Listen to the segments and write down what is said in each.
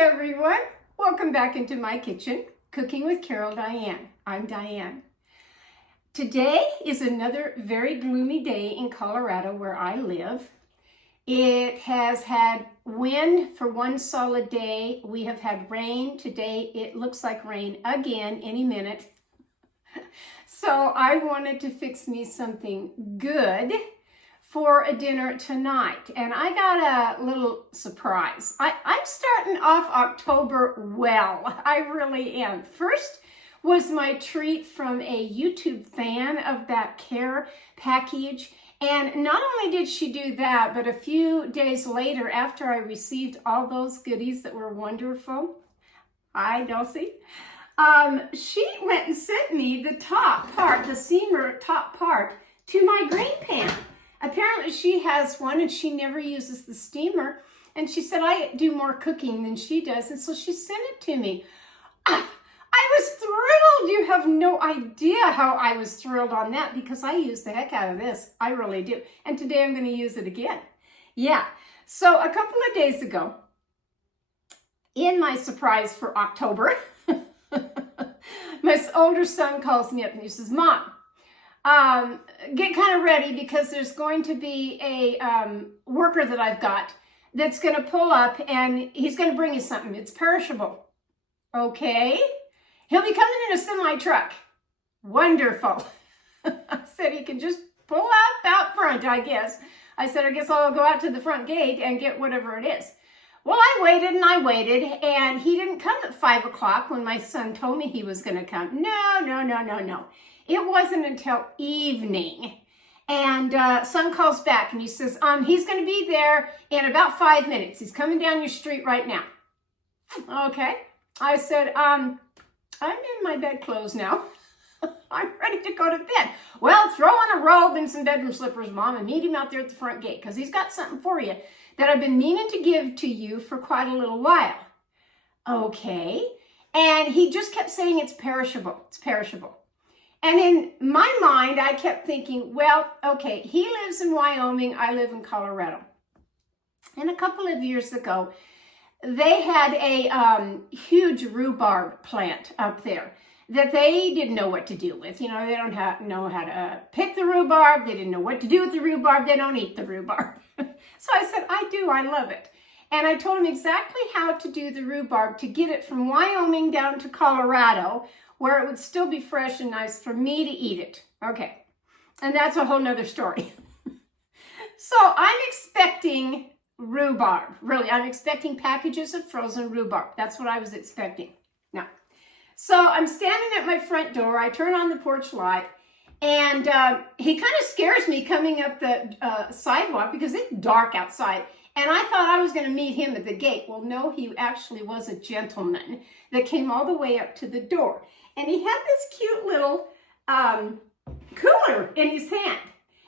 everyone. Welcome back into my kitchen, Cooking with Carol Diane. I'm Diane. Today is another very gloomy day in Colorado where I live. It has had wind for one solid day. We have had rain. Today it looks like rain again any minute. So I wanted to fix me something good for a dinner tonight. And I got a little surprise. I'm starting off October well. I really am. First was my treat from a YouTube fan of that care package. And not only did she do that, but a few days later, after I received all those goodies that were wonderful, hi, Dulcie, she went and sent me the top part, the steamer top part, to my grain pan. Apparently she has one and she never uses the steamer. And she said, I do more cooking than she does. And so she sent it to me. I was thrilled. You have no idea how I was thrilled on that because I use the heck out of this. I really do. And today I'm going to use it again. Yeah. So a couple of days ago, in my surprise for October, my older son calls me up and he says, Mom, get kind of ready because there's going to be a worker that I've got that's going to pull up and he's going to bring you something. It's perishable. Okay. He'll be coming in a semi truck. Wonderful. I said he can just pull out front, I guess. I said, I guess I'll go out to the front gate and get whatever it is. Well, I waited, and he didn't come at 5 o'clock when my son told me he was going to come. No. It wasn't until evening. And son calls back and he says, he's going to be there in about 5 minutes. He's coming down your street right now. Okay. I said, I'm in my bedclothes now. I'm ready to go to bed. Well, throw on a robe and some bedroom slippers, Mom, and meet him out there at the front gate because he's got something for you that I've been meaning to give to you for quite a little while. Okay. And he just kept saying it's perishable. It's perishable. And in my mind, I kept thinking, well, okay, he lives in Wyoming. I live in Colorado. And a couple of years ago, they had a huge rhubarb plant up there that they didn't know what to do with. You know, they don't know how to pick the rhubarb. They didn't know what to do with the rhubarb. They don't eat the rhubarb. So I said, I do. I love it. And I told him exactly how to do the rhubarb to get it from Wyoming down to Colorado, where it would still be fresh and nice for me to eat it. Okay. And that's a whole nother story. So I'm expecting rhubarb. Really, I'm expecting packages of frozen rhubarb. That's what I was expecting. Now, so I'm standing at my front door. I turn on the porch light, and he kind of scares me coming up the sidewalk because it's dark outside. And I thought I was going to meet him at the gate. Well, no, he actually was a gentleman that came all the way up to the door. And he had this cute little cooler in his hand.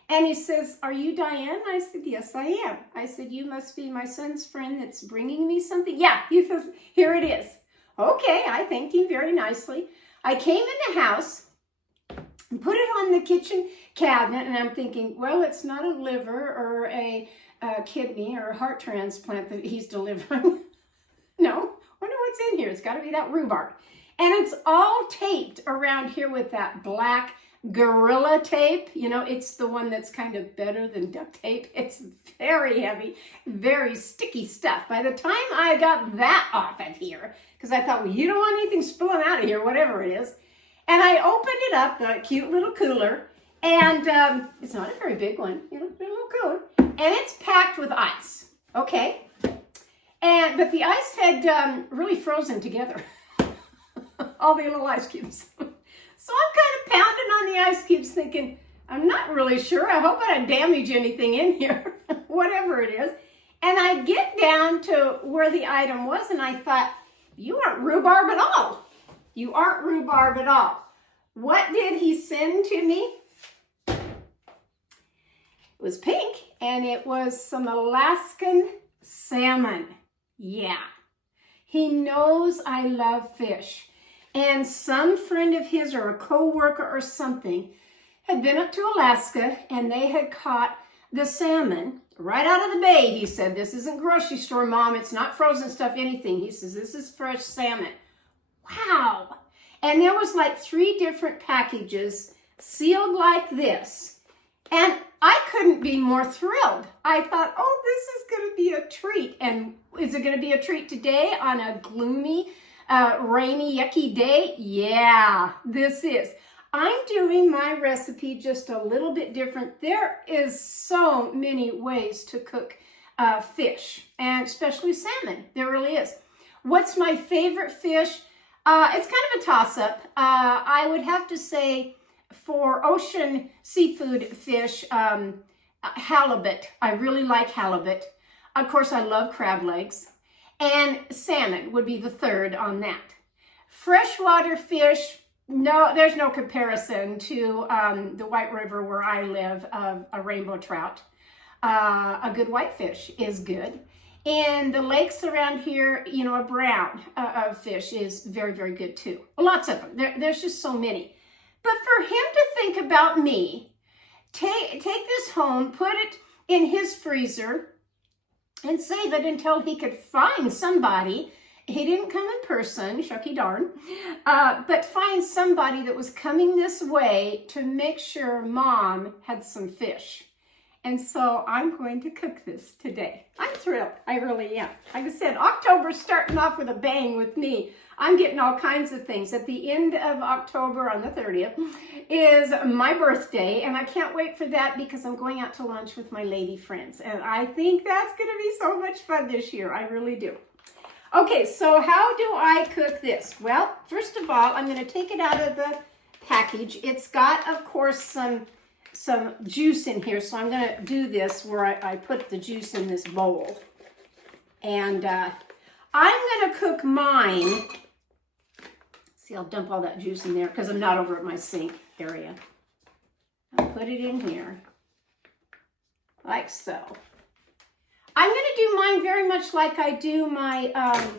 And he says, are you Diane? I said, yes, I am. I said, you must be my son's friend that's bringing me something. Yeah, he says, here it is. Okay, I thanked him very nicely. I came in the house and put it on the kitchen cabinet. And I'm thinking, well, it's not a liver or a kidney or a heart transplant that he's delivering. No, wonder what's in here. It's got to be that rhubarb. And it's all taped around here with that black Gorilla tape. You know, it's the one that's kind of better than duct tape. It's very heavy, very sticky stuff. By the time I got that off of here, because I thought, well, you don't want anything spilling out of here, whatever it is. And I opened it up, the cute little cooler, and it's not a very big one, you know, a little cooler. And it's packed with ice, okay? But the ice had really frozen together. All the little ice cubes. So I'm kind of pounding on the ice cubes thinking, I'm not really sure. I hope I didn't damage anything in here, whatever it is. And I get down to where the item was and I thought, you aren't rhubarb at all. You aren't rhubarb at all. What did he send to me? It was pink and it was some Alaskan salmon. Yeah. He knows I love fish. And some friend of his or a co-worker or something had been up to Alaska and they had caught the salmon right out of the bay. He said, this isn't grocery store, Mom. It's not frozen stuff, anything. He says, this is fresh salmon. Wow. And there was like 3 different packages sealed like this. And I couldn't be more thrilled. I thought, oh, this is going to be a treat. And is it going to be a treat today on a gloomy, rainy, yucky day? Yeah, this is. I'm doing my recipe just a little bit different. There is so many ways to cook fish, and especially salmon. There really is. What's my favorite fish? It's kind of a toss-up. I would have to say for ocean seafood fish, halibut. I really like halibut. Of course, I love crab legs. And salmon would be the third on that. Freshwater fish, no, there's no comparison to the White River where I live of a rainbow trout. A good whitefish is good. And the lakes around here, you know, a brown of fish is very, very good too. Lots of them. There's just so many. But for him to think about me, take this home, put it in his freezer, and save it until he could find somebody. He didn't come in person, shucky darn, but find somebody that was coming this way to make sure Mom had some fish. And so I'm going to cook this today. I'm thrilled. I really am. Like I said, October's starting off with a bang with me. I'm getting all kinds of things. At the end of October, on the 30th, is my birthday, and I can't wait for that because I'm going out to lunch with my lady friends. And I think that's going to be so much fun this year. I really do. Okay, so how do I cook this? Well, first of all, I'm going to take it out of the package. It's got, of course, some juice in here, so I'm going to do this where I put the juice in this bowl. And I'm going to cook mine. See, I'll dump all that juice in there because I'm not over at my sink area. I'll put it in here, like so. I'm going to do mine very much like I do my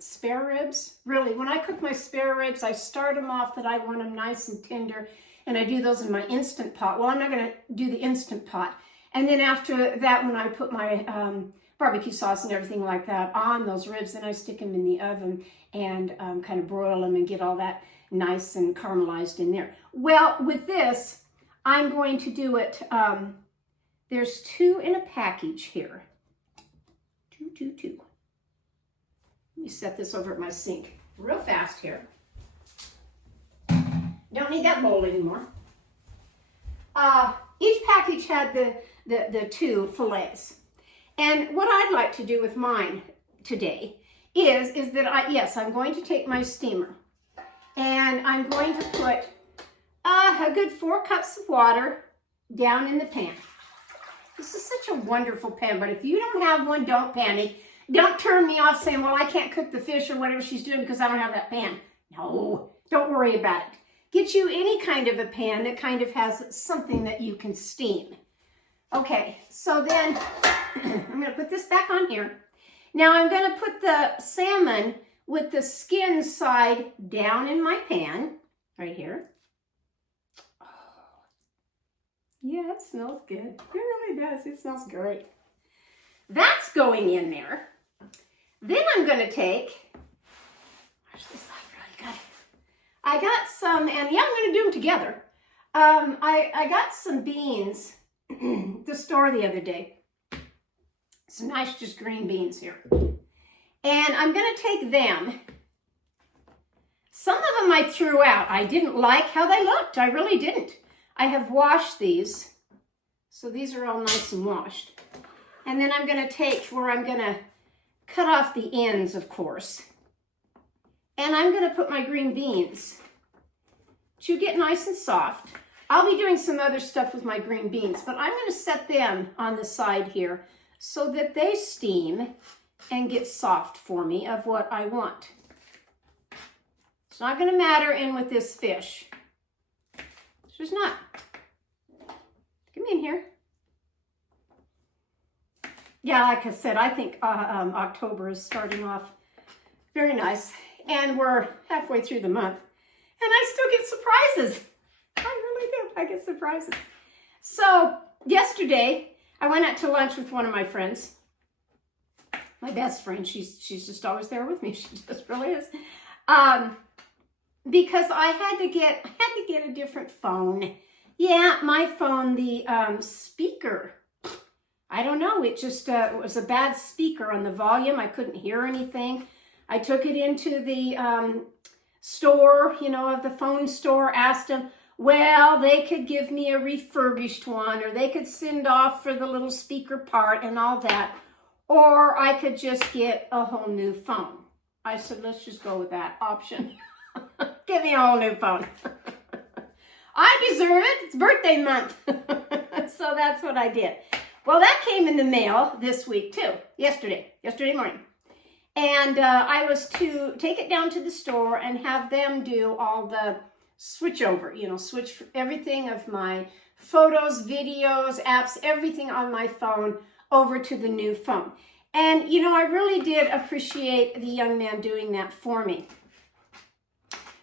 spare ribs. Really, when I cook my spare ribs, I start them off that I want them nice and tender, and I do those in my Instant Pot. Well, I'm not going to do the Instant Pot. And then after that, when I put my barbecue sauce and everything like that on those ribs, then I stick them in the oven and kind of broil them and get all that nice and caramelized in there. Well, with this, I'm going to do it, there's 2 in a package here. Two. Let me set this over at my sink real fast here. Don't need that bowl anymore. Each package had the 2 fillets. And what I'd like to do with mine today is that I'm going to take my steamer and I'm going to put a good 4 cups of water down in the pan. This is such a wonderful pan, but if you don't have one, don't panic. Don't turn me off saying, well, I can't cook the fish or whatever she's doing because I don't have that pan. No, don't worry about it. Get you any kind of a pan that kind of has something that you can steam. Okay, so then I'm going to put this back on here. Now I'm going to put the salmon with the skin side down in my pan, right here. Yeah, it smells good. It really does. It smells great. That's going in there. Then I'm going to take, wash this off really good. I got some, and yeah, I'm going to do them together. I got some beans at the store the other day. Some nice, just green beans here. And I'm going to take them. Some of them I threw out. I didn't like how they looked. I really didn't. I have washed these, so these are all nice and washed. And then I'm going to take where I'm going to cut off the ends, of course. And I'm going to put my green beans to get nice and soft. I'll be doing some other stuff with my green beans, but I'm going to set them on the side here so that they steam and get soft for me of what I want. It's not going to matter in with this fish. It's just not. Get me in here. Yeah, like I said, I think October is starting off very nice. And we're halfway through the month. And I still get surprises. I really do. I get surprises. So yesterday, I went out to lunch with one of my friends, my best friend. She's just always there with me. She just really is. Because I had to get a different phone. Yeah, my phone, the speaker. I don't know. It just it was a bad speaker on the volume. I couldn't hear anything. I took it into the store, you know, of the phone store, asked them, well, they could give me a refurbished one, or they could send off for the little speaker part and all that, or I could just get a whole new phone. I said, let's just go with that option. Give me a whole new phone. I deserve it. It's birthday month. So that's what I did. Well, that came in the mail this week too, yesterday morning. And I was to take it down to the store and have them do all the switch over, you know, switch everything of my photos, videos, apps, everything on my phone over to the new phone. And, you know, I really did appreciate the young man doing that for me.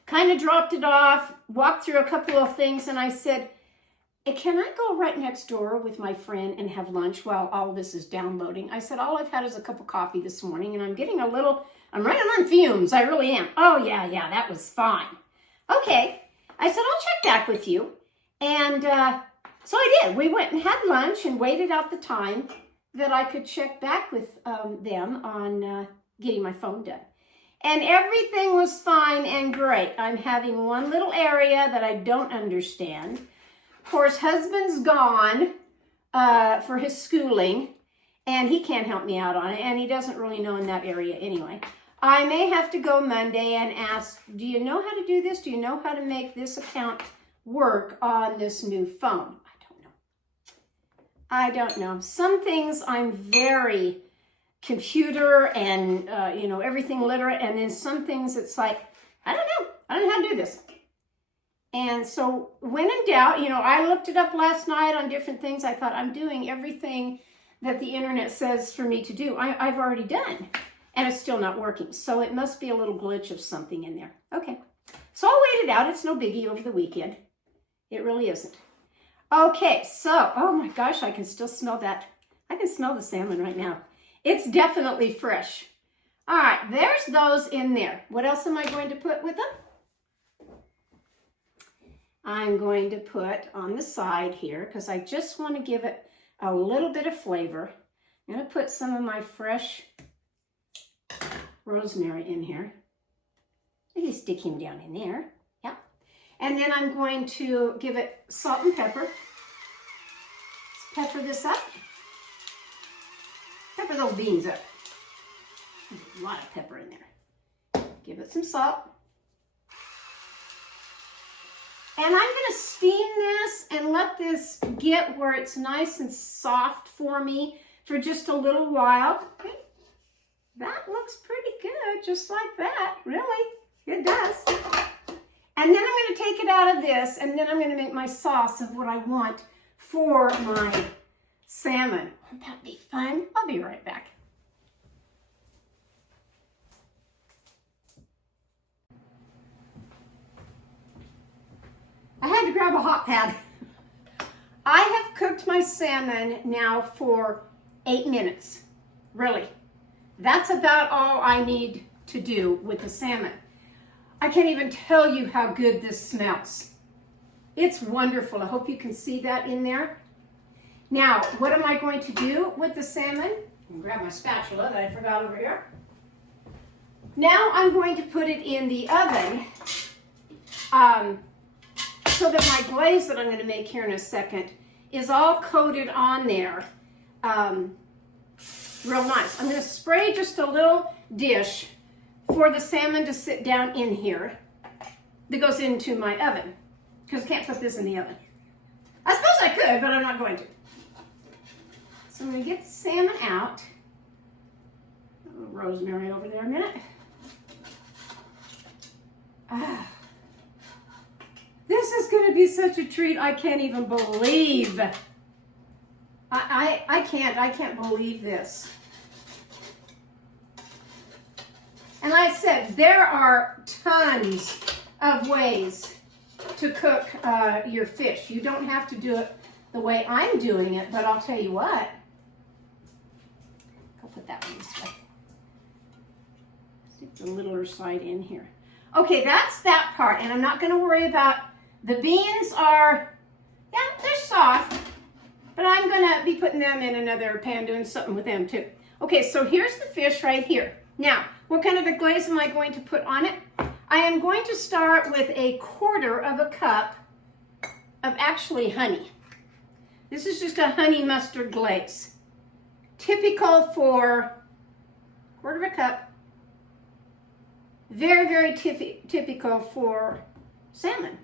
Kind of dropped it off, walked through a couple of things, and I said, can I go right next door with my friend and have lunch while all this is downloading? I said, all I've had is a cup of coffee this morning, and I'm running on fumes. I really am. Oh, yeah, that was fine. Okay. I said, I'll check back with you. And so I did. We went and had lunch and waited out the time that I could check back with them on getting my phone done. And everything was fine and great. I'm having one little area that I don't understand. Of course, husband's gone for his schooling, and he can't help me out on it, and he doesn't really know in that area anyway. I may have to go Monday and ask, do you know how to do this? Do you know how to make this account work on this new phone? I don't know. Some things I'm very computer and, you know, everything literate, and then some things it's like, I don't know how to do this. And so when in doubt, you know, I looked it up last night on different things. I thought, I'm doing everything that the internet says for me to do. I've already done, and it's still not working. So it must be a little glitch of something in there. Okay, so I'll wait it out. It's no biggie over the weekend. It really isn't. Okay, so, oh my gosh, I can still smell that. I can smell the salmon right now. It's definitely fresh. All right, there's those in there. What else am I going to put with them? I'm going to put on the side here, because I just want to give it a little bit of flavor. I'm going to put some of my fresh rosemary in here. Maybe stick him down in there. Yeah. And then I'm going to give it salt and pepper. Let's pepper this up. Pepper those beans up. There's a lot of pepper in there. Give it some salt. And I'm going to steam this and let this get where it's nice and soft for me for just a little while. Okay. That looks pretty good, just like that. Really, it does. And then I'm going to take it out of this, and then I'm going to make my sauce of what I want for my salmon. Won't that be fun? I'll be right back. I had to grab a hot pad. I have cooked my salmon now for 8 minutes. Really. That's about all I need to do with the salmon. I can't even tell you how good this smells. It's wonderful. I hope you can see that in there. Now, what am I going to do with the salmon? I'll grab my spatula that I forgot over here. Now I'm going to put it in the oven so that my glaze that I'm going to make here in a second is all coated on there real nice. I'm going to spray just a little dish for the salmon to sit down in here that goes into my oven, because I can't put this in the oven. I suppose I could, but I'm not going to. So I'm going to get the salmon out. A little rosemary over there a minute. This is going to be such a treat. I can't even believe. I can't believe this. And like I said, there are tons of ways to cook your fish. You don't have to do it the way I'm doing it, but I'll tell you what. I'll put that one this way. Stick the littler side in here. Okay, that's that part, and I'm not going to worry about the beans are, yeah, they're soft, but I'm going to be putting them in another pan, doing something with them too. Okay, so here's the fish right here. Now, what kind of a glaze am I going to put on it? I am going to start with 1/4 cup of actually honey. This is just a honey mustard glaze. Typical for 1/4 cup. Very, very typical for salmon.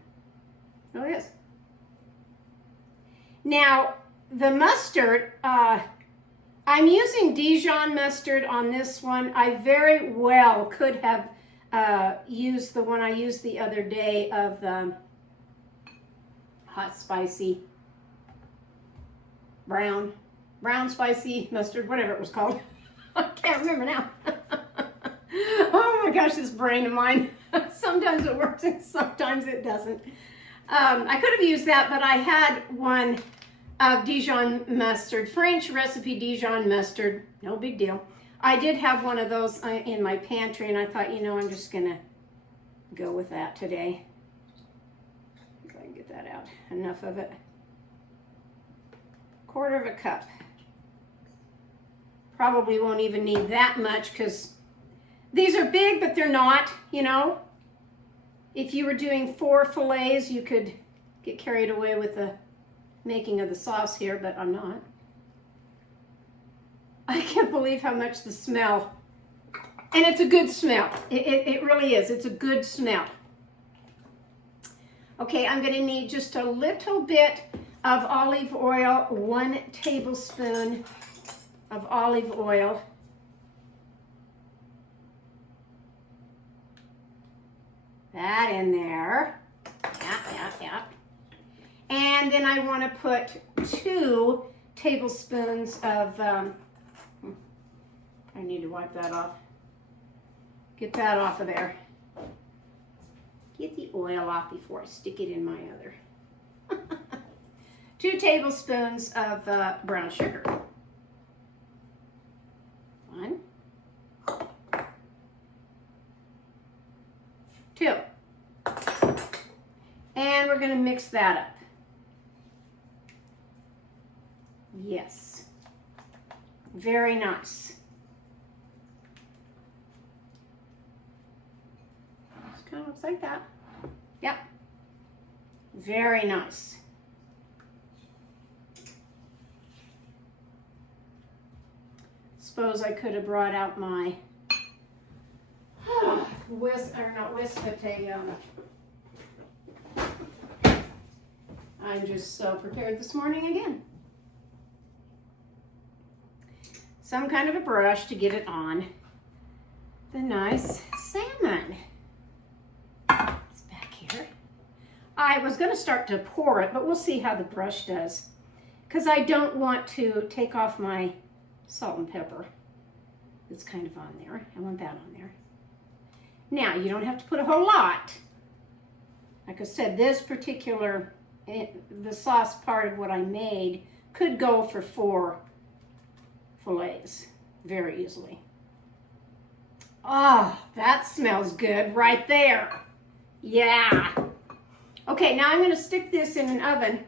Oh, it is. Now, the mustard, I'm using Dijon mustard on this one. I very well could have used the one I used the other day of the hot spicy brown spicy mustard, whatever it was called. I can't remember now. Oh my gosh, this brain of mine. Sometimes it works and sometimes it doesn't. I could have used that, but I had one of Dijon mustard, French recipe Dijon mustard, no big deal. I did have one of those in my pantry, and I thought, you know, I'm just gonna go with that today. If I can get that out, enough of it. 1/4 cup. Probably won't even need that much because these are big, but they're not, you know. If you were doing 4 fillets, you could get carried away with the making of the sauce here, but I'm not. I can't believe how much the smell, and it's a good smell. It really is. It's a good smell. Okay, I'm going to need just a little bit of olive oil, 1 tablespoon of olive oil. That in there. Yeah. And then I want to put 2 tablespoons of, I need to wipe that off. Get that off of there. Get the oil off before I stick it in my other. 2 tablespoons of brown sugar. 1. 2. And we're going to mix that up. Yes. Very nice. Just kind of looks like that. Yep. Very nice. Suppose I could have brought out my I'm just so prepared this morning again. Some kind of a brush to get it on the nice salmon. It's back here. I was going to start to pour it, but we'll see how the brush does, because I don't want to take off my salt and pepper. It's kind of on there. I want that on there. Now, you don't have to put a whole lot. Like I said, this particular, the sauce part of what I made could go for 4 fillets very easily. Oh, that smells good right there. Yeah. Okay, now I'm going to stick this in an oven.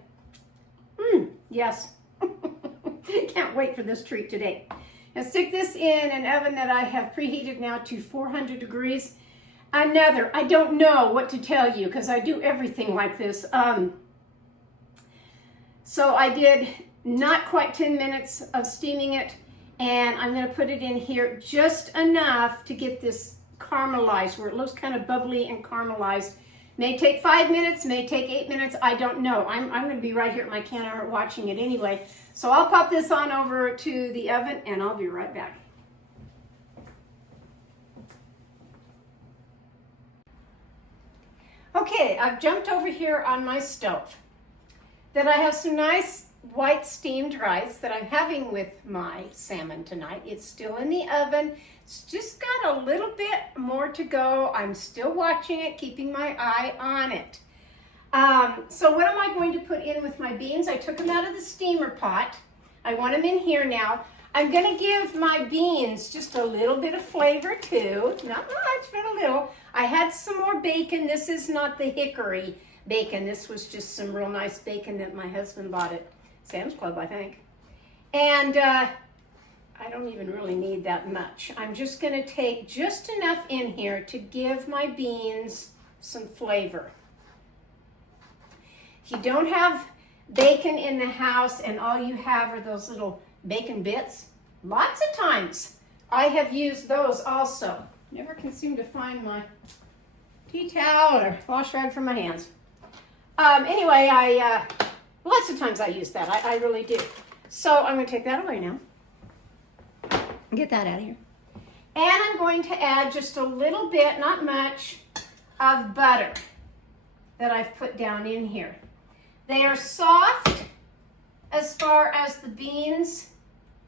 Yes. Can't wait for this treat today. Now stick this in an oven that I have preheated now to 400 degrees. I don't know what to tell you because I do everything like this. So I did not quite 10 minutes of steaming it, and I'm going to put it in here just enough to get this caramelized, where it looks kind of bubbly and caramelized. May take 5 minutes, may take 8 minutes, I don't know. I'm going to be right here at my camera watching it anyway. So I'll pop this on over to the oven, and I'll be right back. Okay, I've jumped over here on my stove. Then I have some nice white steamed rice that I'm having with my salmon tonight. It's still in the oven. It's just got a little bit more to go. I'm still watching it, keeping my eye on it. So what am I going to put in with my beans? I took them out of the steamer pot. I want them in here now. I'm going to give my beans just a little bit of flavor too. Not much, but a little. I had some more bacon. This is not the hickory bacon. This was just some real nice bacon that my husband bought at Sam's Club, I think. And I don't even really need that much. I'm just going to take just enough in here to give my beans some flavor. If you don't have bacon in the house and all you have are those little bacon bits, lots of times I have used those also. Never can seem to find my tea towel or wash rag for my hands. Anyway, lots of times I use that. I really do. So I'm going to take that away now. Get that out of here. And I'm going to add just a little bit, not much, of butter that I've put down in here. They are soft as far as the beans.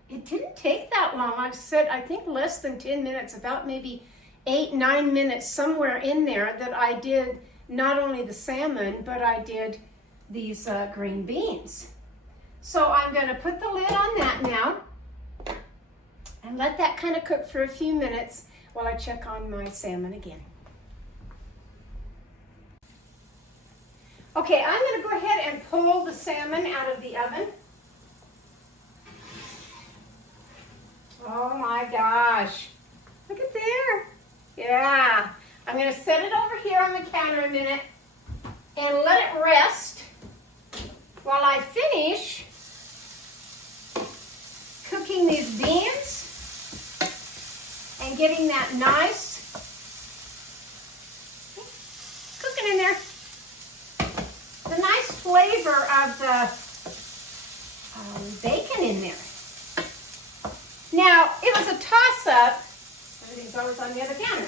It didn't take that long. I've said, I think less than 10 minutes, about maybe 8-9 minutes, somewhere in there, that I did not only the salmon, but I did these green beans. So I'm going to put the lid on that now and let that kind of cook for a few minutes while I check on my salmon again. Okay, I'm going to go ahead and pull the salmon out of the oven. Oh my gosh, look at there. Yeah, I'm going to set it over here on the counter a minute and let it rest while I finish cooking these beans and getting that nice cooking in there. The nice flavor of the bacon in there. Now, it was a toss-up. Everything's always on the other counter.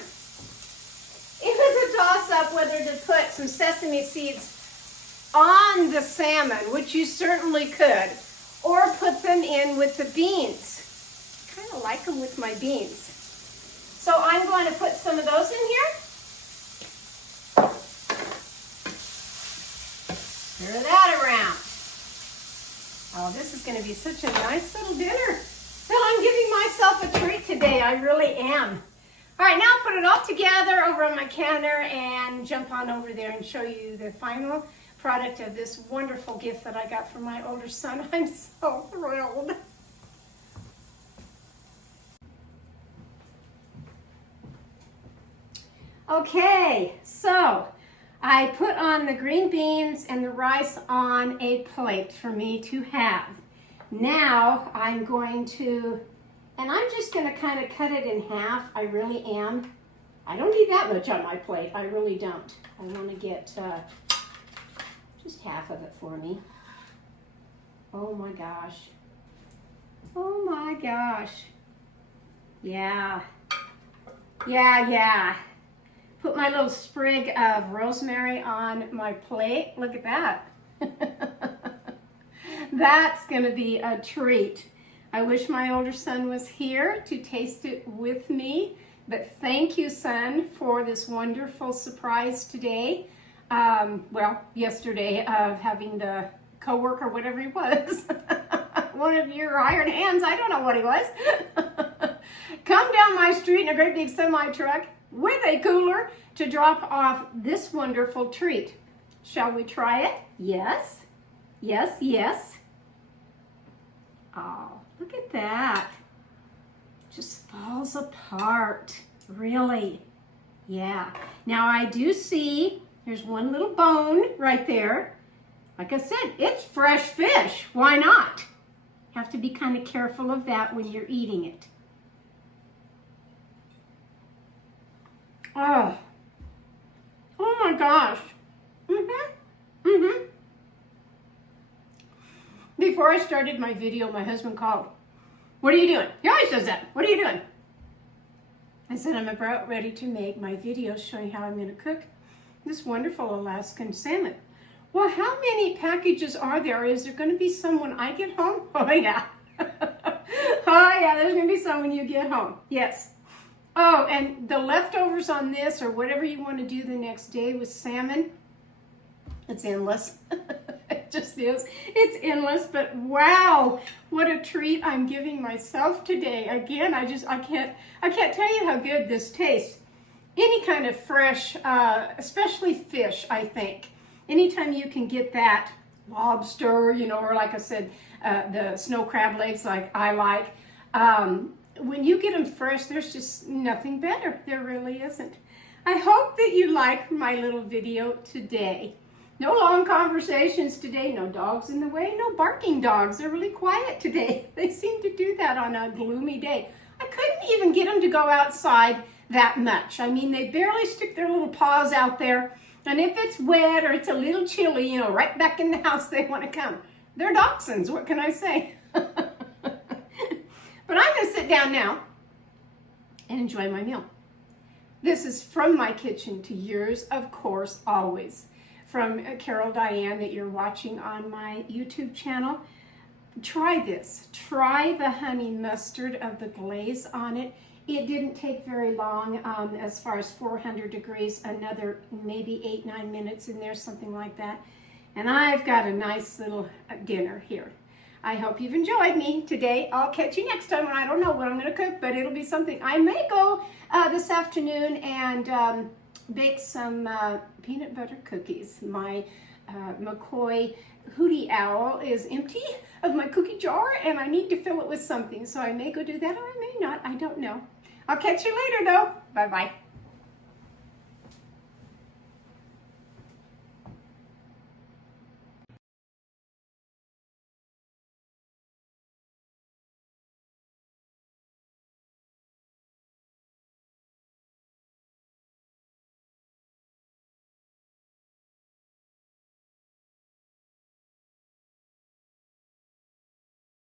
It was a toss-up whether to put some sesame seeds on the salmon, which you certainly could, or put them in with the beans. I kind of like them with my beans. So I'm going to put some of those in here. Stir that around. Oh, this is going to be such a nice little dinner. Well, I'm giving myself a treat today. I really am. All right, now I'll put it all together over on my counter and jump on over there and show you the final product of this wonderful gift that I got from my older son. I'm so thrilled. Okay, so I put on the green beans and the rice on a plate for me to have. Now I'm going to, and I'm just going to kind of cut it in half. I really am. I don't need that much on my plate. I really don't. I want to get just half of it for me. Oh my gosh. Oh my gosh. Yeah. Yeah. Put my little sprig of rosemary on my plate. Look at that. That's going to be a treat. I wish my older son was here to taste it with me, but thank you, son, for this wonderful surprise today. Well, yesterday, of having the coworker, whatever he was, one of your hired hands, I don't know what he was, come down my street in a great big semi-truck with a cooler to drop off this wonderful treat. Shall we try it? Yes. Yes, yes. Oh, look at that. Just falls apart, really. Yeah. Now I do see there's one little bone right there. Like I said, it's fresh fish. Why not? Have to be kind of careful of that when you're eating it. Oh my gosh. Before I started my video, my husband called. What are you doing? He always does that. What are you doing? I said, I'm about ready to make my video showing how I'm going to cook this wonderful Alaskan salmon. Well, how many packages are there? Is there going to be some when I get home? Oh, yeah. Oh, yeah, there's going to be some when you get home. Yes. Oh, and the leftovers on this, or whatever you want to do the next day with salmon, It's endless. It just is. It's endless, but wow, what a treat I'm giving myself today. Again, I can't tell you how good this tastes. Any kind of fresh, especially fish, I think. Anytime you can get that lobster, you know, or like I said, the snow crab legs like I like. When you get them fresh, there's just nothing better. There really isn't. I hope that you liked my little video today. No long conversations today, no dogs in the way, no barking dogs. They're really quiet today. They seem to do that on a gloomy day. I couldn't even get them to go outside that much. I mean, they barely stick their little paws out there. And if it's wet or it's a little chilly, you know, right back in the house, they want to come. They're dachshunds, what can I say? But I'm going to sit down now and enjoy my meal. This is from my kitchen to yours, of course, always. From Carol Diane that you're watching on my YouTube channel. Try this. Try the honey mustard of the glaze on it. It didn't take very long, as far as 400 degrees, another maybe 8-9 minutes in there, something like that. And I've got a nice little dinner here. I hope you've enjoyed me today. I'll catch you next time. I don't know what I'm going to cook, but it'll be something. I may go this afternoon and bake some peanut butter cookies. My McCoy Hootie Owl is empty of my cookie jar, and I need to fill it with something. So I may go do that, or I may not. I don't know. I'll catch you later, though. Bye-bye.